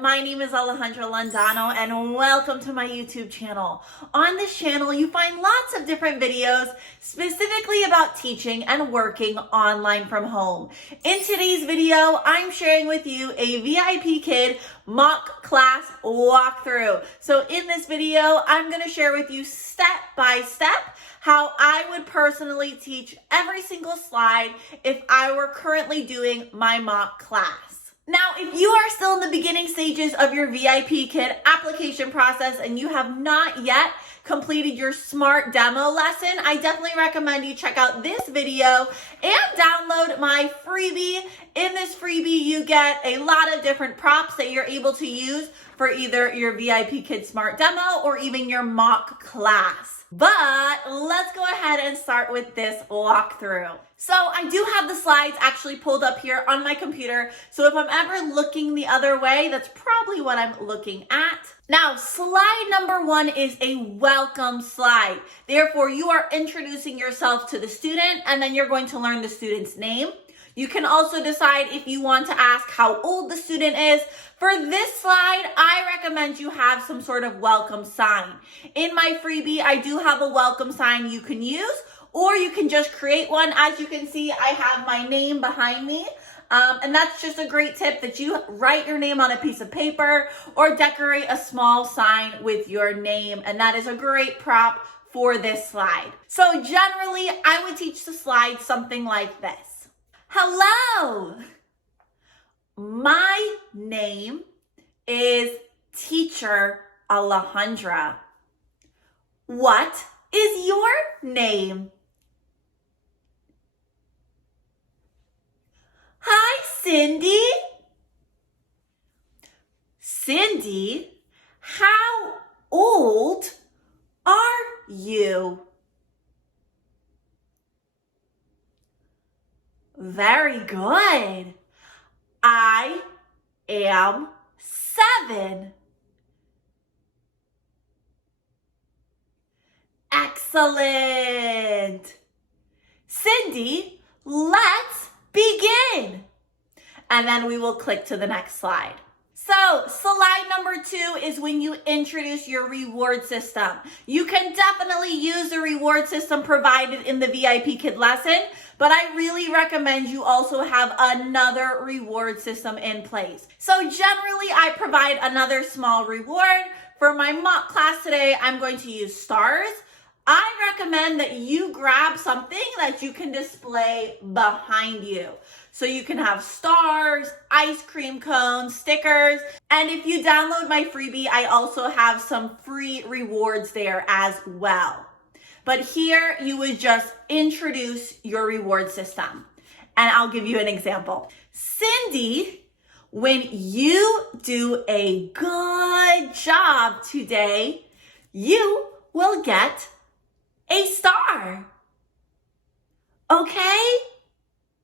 my name is Alejandra Landano and welcome to my YouTube channel. On this channel, you find lots of different videos specifically about teaching and working online from home. In today's video, I'm sharing with you a VIPKid mock class walkthrough. So in this video, I'm going to share with you step by step how I would personally teach every single slide if I were currently doing my mock class. Now, if you are still in the beginning stages of your VIPKid application process and you have not yet completed your SMART demo lesson, I definitely recommend you check out this video and download my freebie. In this freebie, you get a lot of different props that you're able to use for either your VIPKid SMART demo or even your mock class. But let's go ahead and start with this walkthrough. So I do have the slides actually pulled up here on my computer. So if I'm ever looking the other way, that's probably what I'm looking at. Now, slide number 1 is a welcome slide. Therefore, you are introducing yourself to the student and then you're going to learn the student's name. You can also decide if you want to ask how old the student is. For this slide, I recommend you have some sort of welcome sign. In my freebie, I do have a welcome sign you can use, or you can just create one. As you can see, I have my name behind me. And that's just a great tip that you write your name on a piece of paper or decorate a small sign with your name. And that is a great prop for this slide. So generally, I would teach the slide something like this. Hello, my name is Teacher Alejandra. What is your name? Hi, Cindy. Cindy, how old are you? Very good. I am 7. Excellent. Cindy, let's begin. And then we will click to the next slide. So slide number 2 is when you introduce your reward system. You can definitely use the reward system provided in the VIPKid lesson, but I really recommend you also have another reward system in place. So generally, I provide another small reward. For my mock class today, I'm going to use stars. I recommend that you grab something that you can display behind you. So you can have stars, ice cream cones, stickers. And if you download my freebie, I also have some free rewards there as well. But here you would just introduce your reward system. And I'll give you an example. Cindy, when you do a good job today, you will get a star. Okay?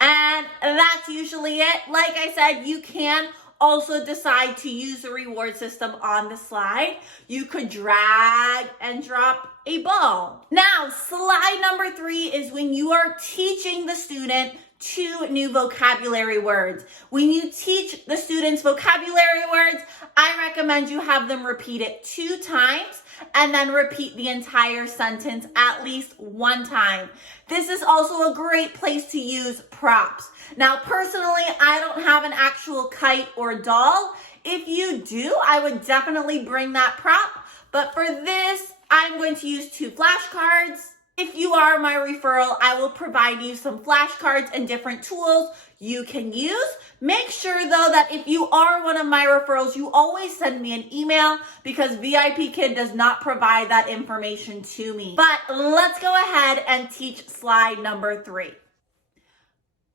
And that's usually it. Like I said, you can also decide to use the reward system on the slide. You could drag and drop a ball. Now, slide number 3 is when you are teaching the student 2 new vocabulary words. When you teach the students vocabulary words, I recommend you have them repeat it 2 times and then repeat the entire sentence at least 1 time. This is also a great place to use props. Now, personally, I don't have an actual kite or doll. If you do, I would definitely bring that prop. But for this, I'm going to use 2 flashcards. If you are my referral, I will provide you some flashcards and different tools you can use. Make sure though that if you are one of my referrals, you always send me an email because VIPKid does not provide that information to me. But let's go ahead and teach slide number 3.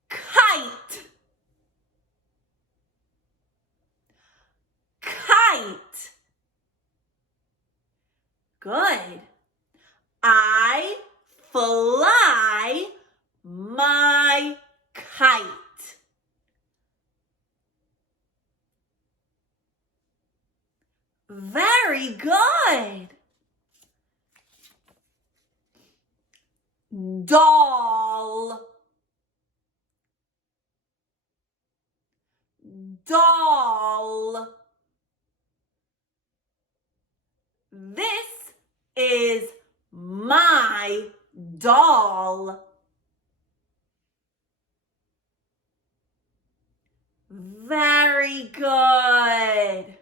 Kite. Kite. Good. I fly my kite. Very good. Doll. Doll. is my doll. Very good.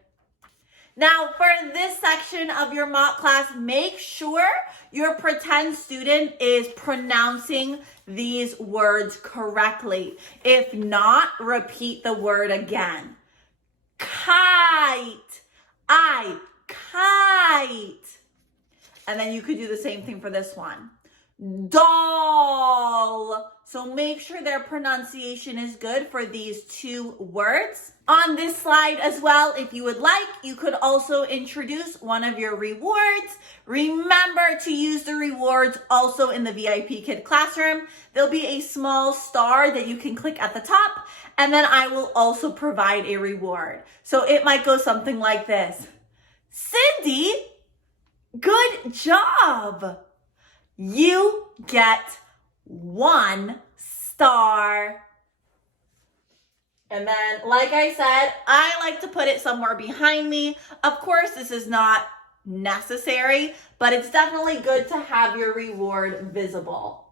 Now, for this section of your mock class, make sure your pretend student is pronouncing these words correctly. If not, repeat the word again. Kite. Kite. And then you could do the same thing for this one. Doll. So make sure their pronunciation is good for these two words. On this slide as well, if you would like, you could also introduce one of your rewards. Remember to use the rewards also in the VIPKid classroom. There'll be a small star that you can click at the top, and then I will also provide a reward. So it might go something like this. Cindy, good job. You get 1 star. And then, like I said, I like to put it somewhere behind me. Of course, this is not necessary, but it's definitely good to have your reward visible.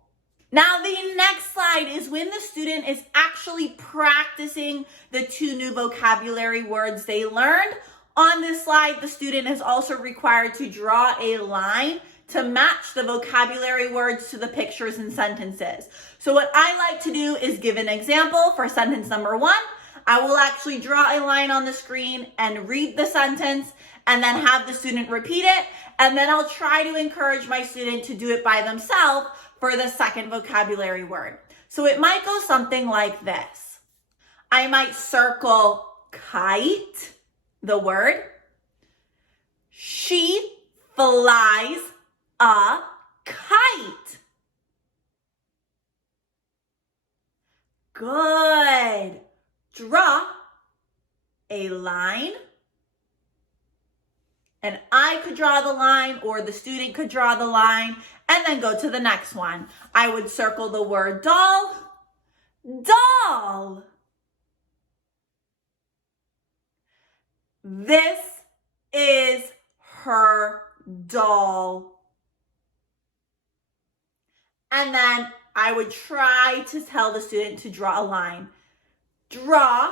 Now, the next slide is when the student is actually practicing the 2 new vocabulary words they learned. On this slide, the student is also required to draw a line to match the vocabulary words to the pictures and sentences. So what I like to do is give an example for sentence number 1. I will actually draw a line on the screen and read the sentence and then have the student repeat it. And then I'll try to encourage my student to do it by themselves for the second vocabulary word. So it might go something like this. I might circle kite, the word. She flies a kite. Good. Draw a line. And I could draw the line, or the student could draw the line, and then go to the next one. I would circle the word doll. Doll. This is her doll. And then I would try to tell the student to draw a line. Draw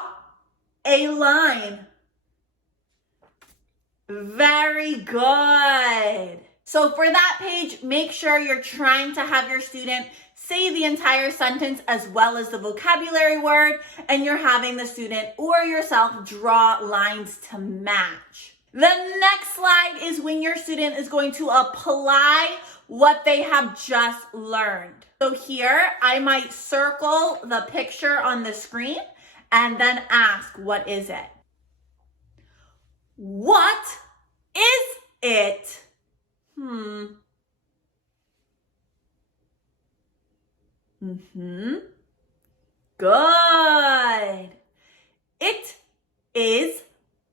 a line. Very good. So for that page, make sure you're trying to have your student say the entire sentence as well as the vocabulary word, and you're having the student or yourself draw lines to match. The next slide is when your student is going to apply what they have just learned. So here, I might circle the picture on the screen and then ask, what is it? What is it? Good. It is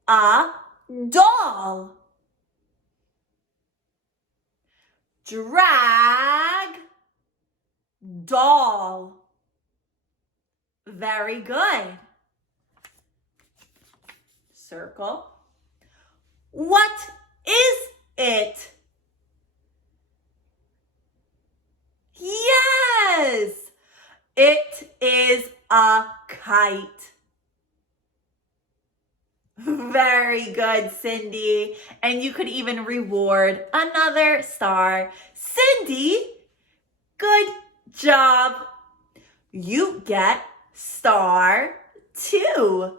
a doll. Drag, doll. Very good. Circle. What is it? Yes, it is a kite. Very good, Cindy. And you could even reward another star. Cindy, good job. You get star 2.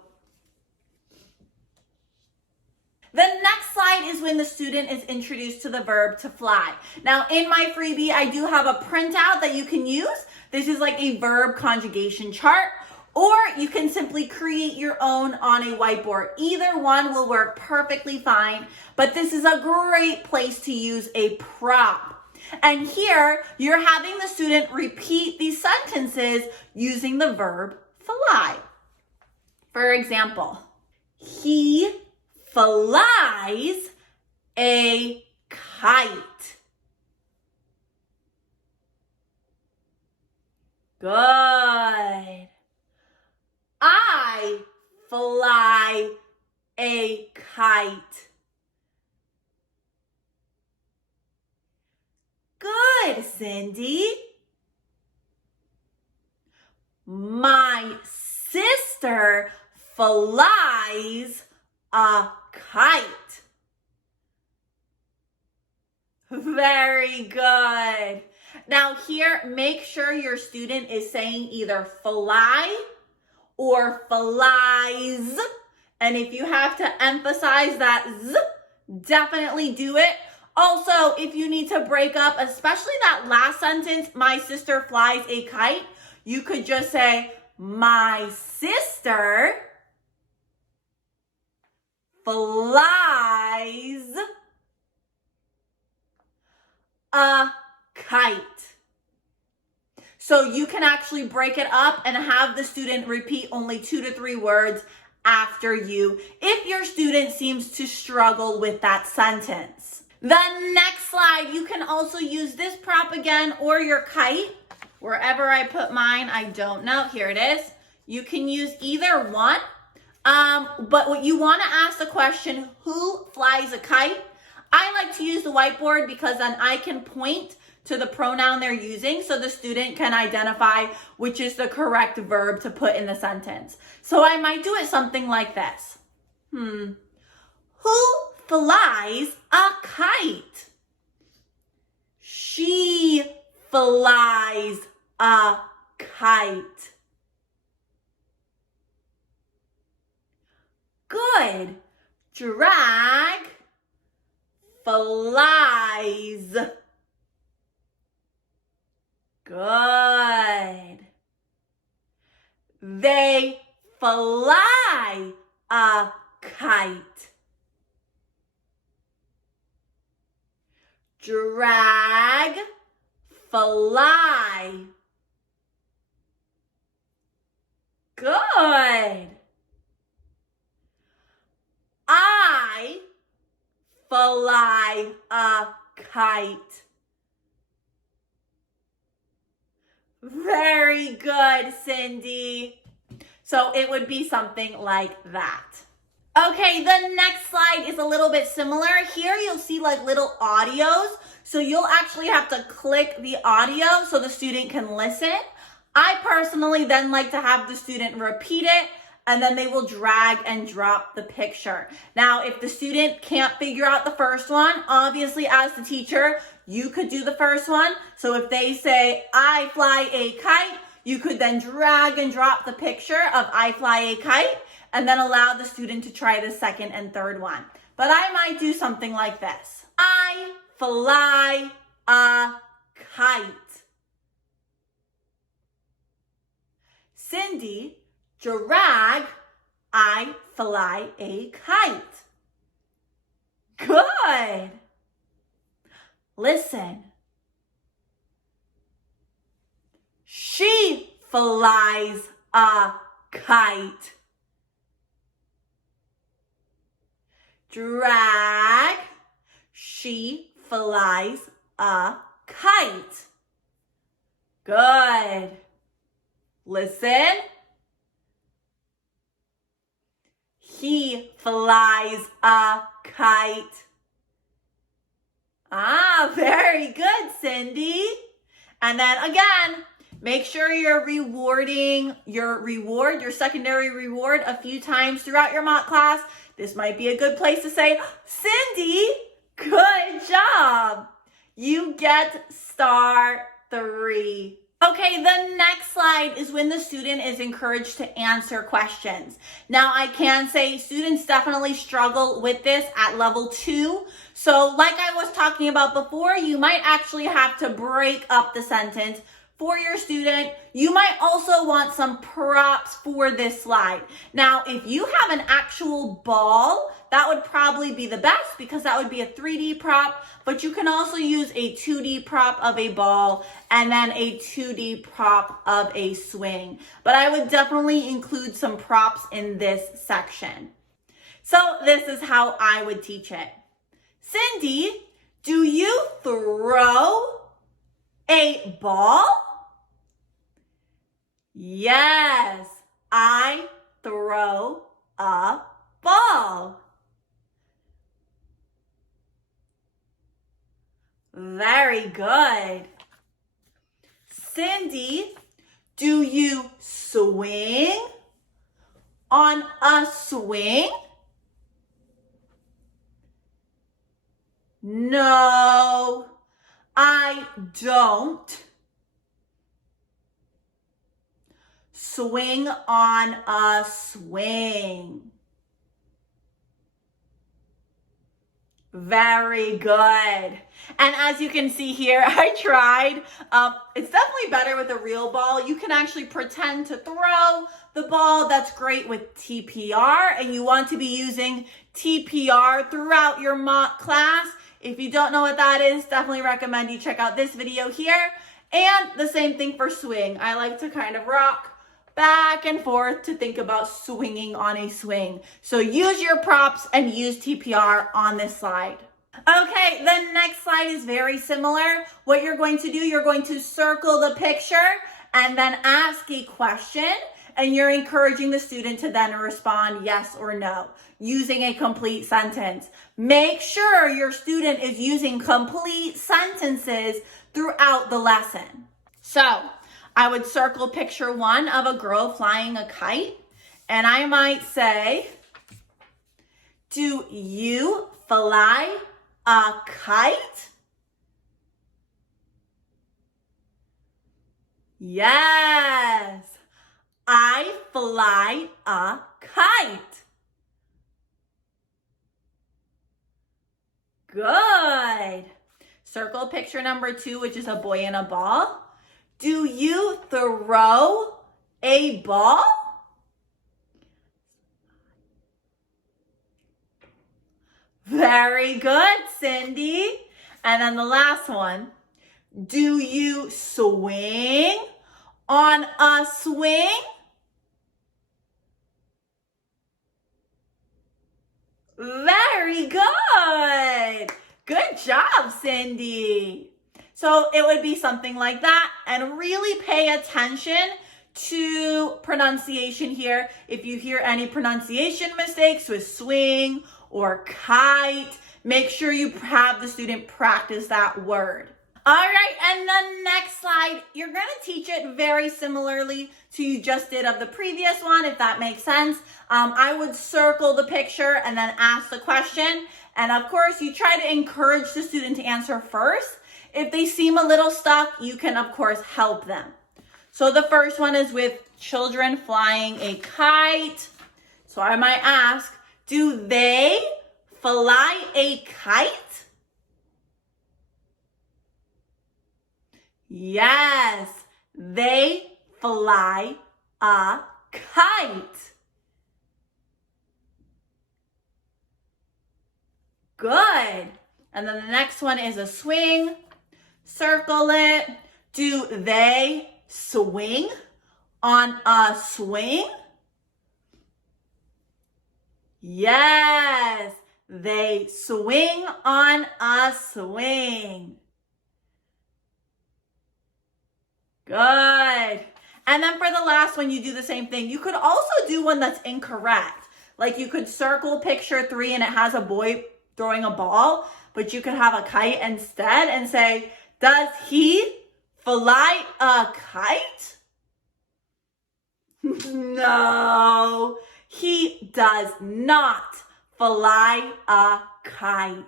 The next slide is when the student is introduced to the verb to fly. Now, in my freebie, I do have a printout that you can use. This is like a verb conjugation chart, or you can simply create your own on a whiteboard. Either one will work perfectly fine, but this is a great place to use a prop. And here, you're having the student repeat these sentences using the verb fly. For example, he flies a kite. Good. I fly a kite. Good, Cindy. My sister flies a kite. Very good. Now here, make sure your student is saying either fly or flies. And if you have to emphasize that z, definitely do it. Also, if you need to break up, especially that last sentence, my sister flies a kite, you could just say, my sister flies a kite. So you can actually break it up and have the student repeat only 2 to 3 words after you if your student seems to struggle with that sentence. The next slide, you can also use this prop again or your kite. Wherever I put mine, I don't know. Here it is. You can use either one. But what you want to ask the question, who flies a kite? I like to use the whiteboard because then I can point to the pronoun they're using so the student can identify which is the correct verb to put in the sentence. So I might do it something like this. Who flies a kite? She flies a kite. Good. Drag flies. Good. They fly a kite. Drag, fly. Good. I fly a kite. Very good, Cindy. So it would be something like that. Okay, the next slide is a little bit similar. Here you'll see like little audios. So you'll actually have to click the audio so the student can listen. I personally then like to have the student repeat it and then they will drag and drop the picture. Now, if the student can't figure out the first one, obviously as the teacher, you could do the first one. So if they say, I fly a kite, you could then drag and drop the picture of I fly a kite and then allow the student to try the second and third one. But I might do something like this. I fly a kite. Cindy, drag, I fly a kite. Good. Listen. She flies a kite. Drag, she flies a kite. Good. Listen. He flies a kite. Ah, very good, Cindy. And then again, make sure you're rewarding your secondary reward a few times throughout your mock class. This might be a good place to say, Cindy, good job. You get star 3. Okay, the next slide is when the student is encouraged to answer questions. Now, I can say students definitely struggle with this at level 2. So like I was talking about before, you might actually have to break up the sentence for your student. You might also want some props for this slide. Now, if you have an actual ball, that would probably be the best because that would be a 3D prop, but you can also use a 2D prop of a ball and then a 2D prop of a swing. But I would definitely include some props in this section. So this is how I would teach it. Cindy, do you throw a ball? Yes, I throw a ball. Very good. Cindy, do you swing on a swing? No, I don't swing on a swing. Very good. And as you can see here, I tried. It's definitely better with a real ball. You can actually pretend to throw the ball. That's great with TPR, and you want to be using TPR throughout your mock class. If you don't know what that is, definitely recommend you check out this video here. And the same thing for swing. I like to kind of rock back and forth to think about swinging on a swing. So use your props and use TPR on this slide. Okay, the next slide is very similar. What you're going to do, you're going to circle the picture and then ask a question, and you're encouraging the student to then respond yes or no using a complete sentence. Make sure your student is using complete sentences throughout the lesson. So I would circle picture 1 of a girl flying a kite, and I might say, do you fly a kite? Yes, I fly a kite. Good. Circle picture number 2, which is a boy and a ball. Do you throw a ball? Very good, Cindy. And then the last one. Do you swing on a swing? Very good. Good job, Cindy. So it would be something like that, and really pay attention to pronunciation here. If you hear any pronunciation mistakes with swing or kite, make sure you have the student practice that word. All right, and the next slide, you're going to teach it very similarly to you just did of the previous one, if that makes sense. I would circle the picture and then ask the question. And of course, you try to encourage the student to answer first. If they seem a little stuck, you can, of course, help them. So the first one is with children flying a kite. So I might ask, do they fly a kite? Yes, they fly a kite. Good. And then the next one is a swing. Circle it. Do they swing on a swing? Yes, they swing on a swing. Good. And then for the last one, you do the same thing. You could also do one that's incorrect. Like you could circle picture 3 and it has a boy throwing a ball, but you could have a kite instead and say, does he fly a kite? No, he does not fly a kite.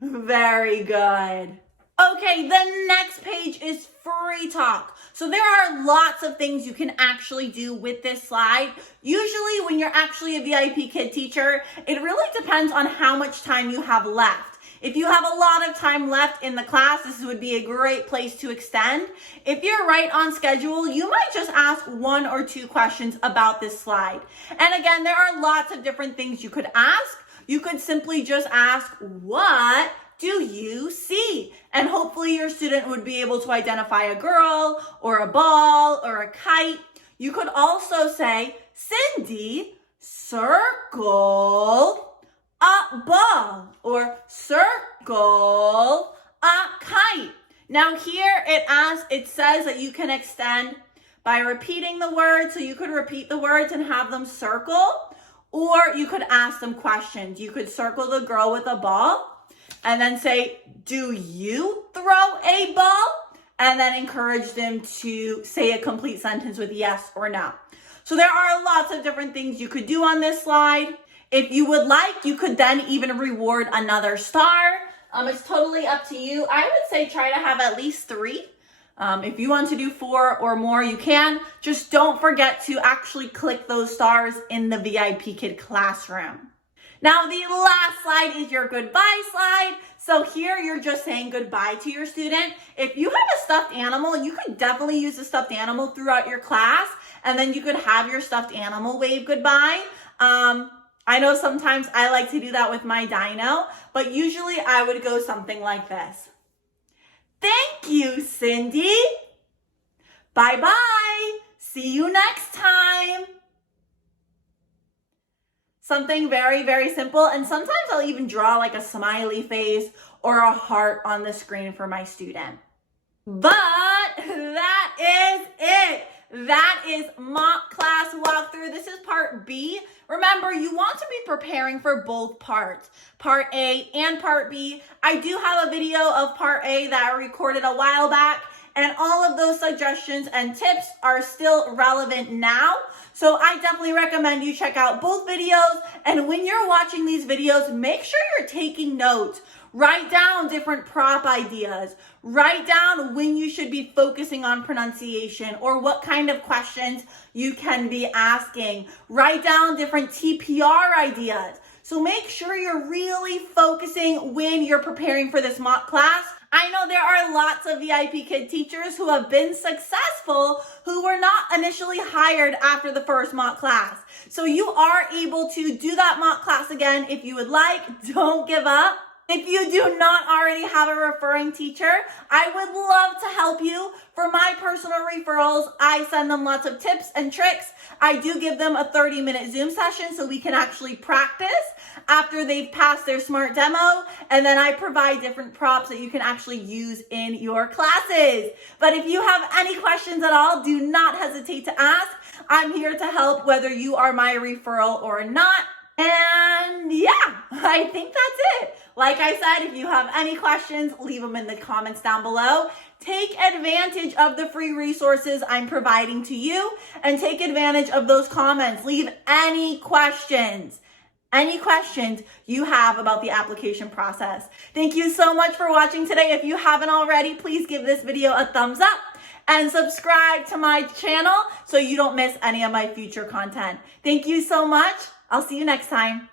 Very good. Okay, the next page is free talk. So there are lots of things you can actually do with this slide. Usually when you're actually a VIP Kid teacher, it really depends on how much time you have left. If you have a lot of time left in the class, this would be a great place to extend. If you're right on schedule, you might just ask 1 or 2 questions about this slide. And again, there are lots of different things you could ask. You could simply just ask, what do you see? And hopefully your student would be able to identify a girl or a ball or a kite. You could also say, Cindy circled a ball or circle a kite. Now here it says that you can extend by repeating the words. So you could repeat the words and have them circle, Or you could ask them questions. You could circle the girl with a ball and then say, do you throw a ball? And then encourage them to say a complete sentence with yes or no. So there are lots of different things you could do on this slide. If you would like, you could then even reward another star. It's totally up to you. I would say try to have at least 3. If you want to do 4 or more, you can. Just don't forget to actually click those stars in the VIPKid classroom. Now, the last slide is your goodbye slide. So here you're just saying goodbye to your student. If you have a stuffed animal, you could definitely use a stuffed animal throughout your class, and then you could have your stuffed animal wave goodbye. I know sometimes I like to do that with my dino, but usually I would go something like this. Thank you, Cindy. Bye-bye. See you next time. Something very, very simple. And sometimes I'll even draw like a smiley face or a heart on the screen for my student. But that is it. That is mock class walkthrough. This is part B. Remember, you want to be preparing for both parts, part A and part B. I do have a video of part A that I recorded a while back, and all of those suggestions and tips are still relevant now. So I definitely recommend you check out both videos. And when you're watching these videos, make sure you're taking notes. Write down different prop ideas. Write down when you should be focusing on pronunciation or what kind of questions you can be asking. Write down different TPR ideas. So make sure you're really focusing when you're preparing for this mock class. I know there are lots of VIPKid teachers who have been successful who were not initially hired after the first mock class. So you are able to do that mock class again if you would like. Don't give up. If you do not already have a referring teacher, I would love to help you. For my personal referrals, I send them lots of tips and tricks. I do give them a 30-minute Zoom session so we can actually practice after they've passed their SMART demo. And then I provide different props that you can actually use in your classes. But if you have any questions at all, do not hesitate to ask. I'm here to help whether you are my referral or not. And yeah, I think that's it. Like I said, if you have any questions, leave them in the comments down below. Take advantage of the free resources I'm providing to you and take advantage of those comments. Leave any questions you have about the application process. Thank you so much for watching today. If you haven't already, please give this video a thumbs up and subscribe to my channel so you don't miss any of my future content. Thank you so much. I'll see you next time.